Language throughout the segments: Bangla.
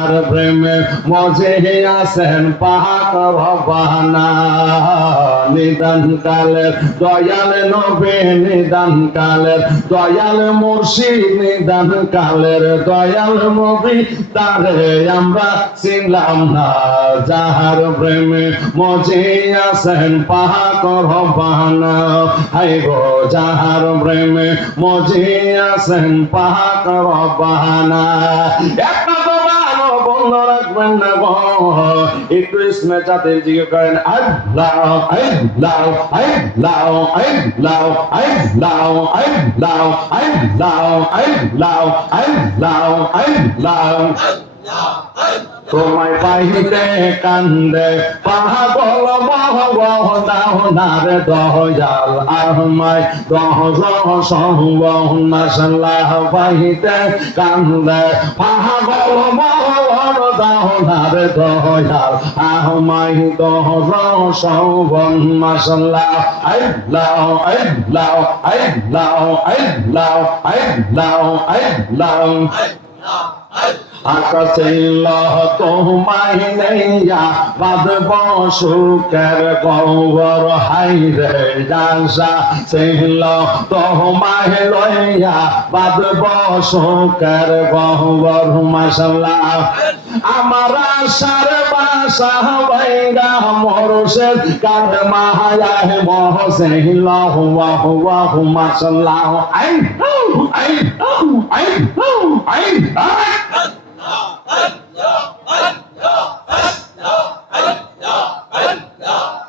আর প্রেমে মজে আসেন পাক রব্বানা নিদান কালের দয়াল নবী নিদান কালের দয়াল মুর্শিদ নিদান কালের দয়াল নবী তারে আমরা চিনলাম না যাহার প্রেমে মজে আসেন পাক রব্বানা হায় গো যাহার প্রেমে মজে আসেন পাক রব্বানা একটা তো ভালো বন্ধ রাখবেন না গো একটু ইসমে জাতের জিকির করেন আল্লাহ আল্লাহ আল্লাহ আল্লাহ আল্লাহ আল্লাহ আল্লাহ আল্লাহ আল্লাহ আল্লাহ তোমায় পাইতে কান্দে পাগল মহনারে দয়াল আমায় মাশাআল্লাহ পাইতে কান্দে পাগল মহনারে দয়াল আমায় মাশাআল্লাহ আল্লাহ আল্লাহ আল্লাহ আল্লাহ আল্লাহ আল্লাহ আকাশে তোমায় নেয়া বাঁধব সুখের গৌর হাইরে আশা ছিল তোমায় লইয়া বাঁধব সুখের গৌর মাশাআল্লাহ আমার আশার বাসা বাইরা মোরশেদ কার মায়ায় মহসিল মাশাআল্লাহ আই আই আই আই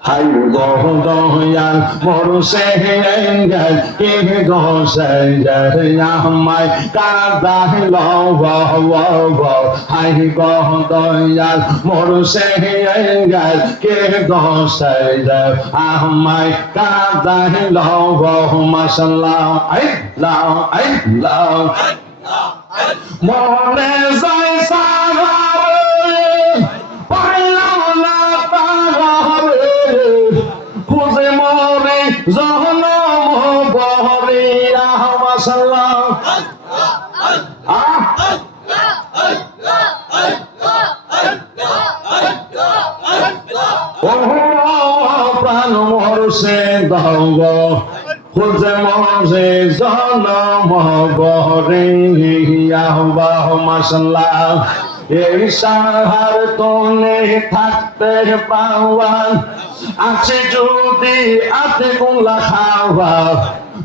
হাই গো দয়াল মোরসে গেল কে গো সে আমায় কাদাইল হাই গো দয়াল মোরসে গেল কে গো সে আমায় কাদাইল মাশাআল্লাহ আল্লাহ আল্লাহ মনে যায় সাগরে পাইলাম না তারে খুঁজে মরে জহনম বহরিয়া মাশাআল্লাহ প্রাণ মরছে দঙ্গ খুঁজে মরে জনম বহরিয়া মাশাআল্লাহ এই সাহার তোনে থাকতে পাওয়ান আছে যদি আতে গোলা খাওয়া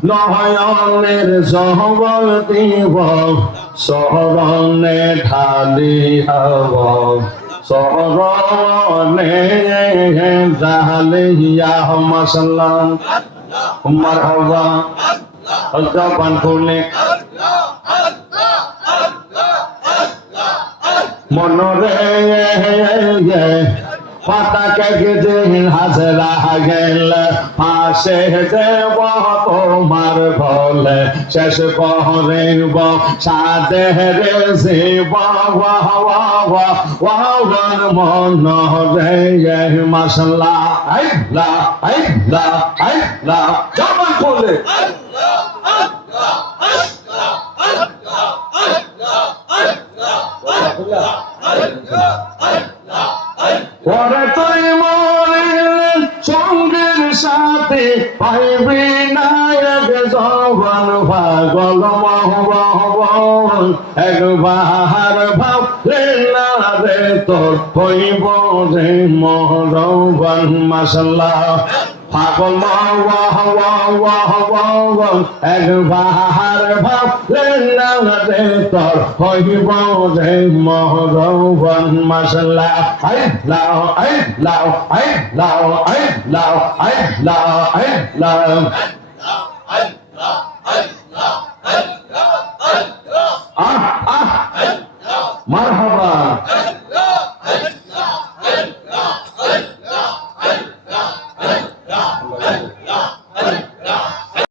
নয়নের জহবল দিব শরণে ঢালি হব শরণে ঢালিয়া মাশাআল্লাহ মারহাবা জবান খুলে মনরে পাতাকে দিন হাজরা গেল পাশে দেব তোমার ভলে শেষ করিব সাদের শিব মনরে মাশাআল্লাহ আল্লাহ আল্লাহ আল্লাহ জবান খুলে পরে তুই মরিলে সঙ্গের সাথে পাইবি না এক জবান পাগল মহবন একবার ভাবলে না রে তোর হইব রে মহরবান মাশাআল্লাহ পাগল একবার ভাবলে না রে তোর হইব রে মহরবান মাশাআল্লাহ আল্লাহ আল্লাহ আল্লাহ আল্লাহ আল্লাহ আল্লাহ মারহাবা